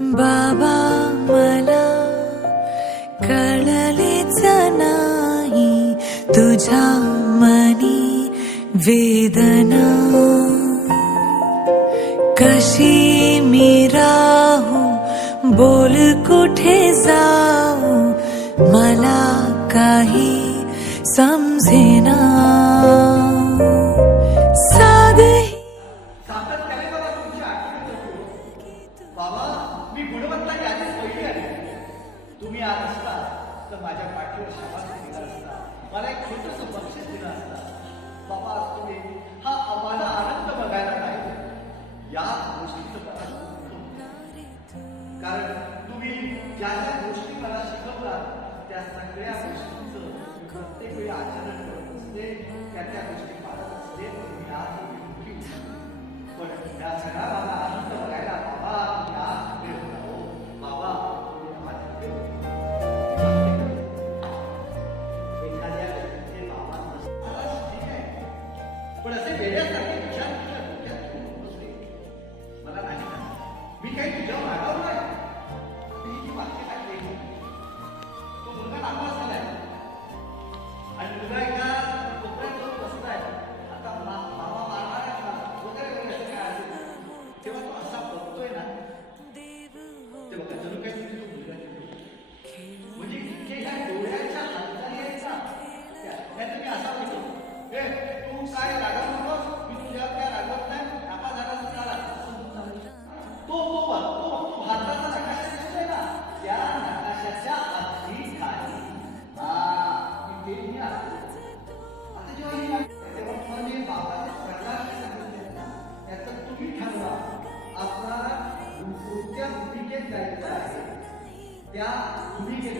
बाबा मला कळलेच नाही तुझ्या मनी वेदना, कशी मी राहू बोल कुठे जाऊ मला काही समजेना. बाबा मी गुणवत्ता यादीच पहिली आहे. तुम्ही आत असता तर माझ्या पाठीवर शाबासकी दिला असता, मला एक छोटंसं बक्षीस दिलं असता. बाबा आज तुम्ही हा आम्हाला आनंद बघायला नाही याच गोष्टीचं मला कारण तुम्ही ज्या ज्या गोष्टी मला शिकवता त्या सगळ्या गोष्टींचं प्रत्येक वेळी आचरण करत असते, त्या त्या गोष्टी पाळत असते. तुम्ही आज पण त्या सगळ्या मला आनंद बघायला बाबा तुम्ही आज वेळ हो. बाबा एखाद्या व्यक्तीचे बाबा ठीक आहे, पण असे वेड्यासारखे विचार तुझ्या डोक्यात घेऊन बसले मला नाही ना. मी काही तुझ्या मागावर नाही. ही जी वाक्य टाकली तो मुलगा नापास झालाय आणि मुलगा एकदा कोपऱ्यात जाऊन बसलाय. आता मामा मारणार आहे का वगैरे वगैरे काय असेल तेव्हा तो असा बघतोय ना तेव्हा जणू काही तुझी तो मुलगा म्हणजे इतके ह्या डोळ्याच्या हालचाली आहेत ना त्या तुम्ही असा म्हणतो हे तू काय रागवू नकोस, मी तुझ्यावर काय रागवत नाही, नापा झाला तो भारताचा नकाशा दिसतोय ना त्या नकाशाच्या अगदी खाली ते मी असतो. आता जेव्हा तेव्हा तुम्हाला बाबाने प्रकाश सांगितले ना त्याचं तुम्ही ठरवा आपला कोणत्या भूमिकेत जायचं आहे त्या भूमिकेत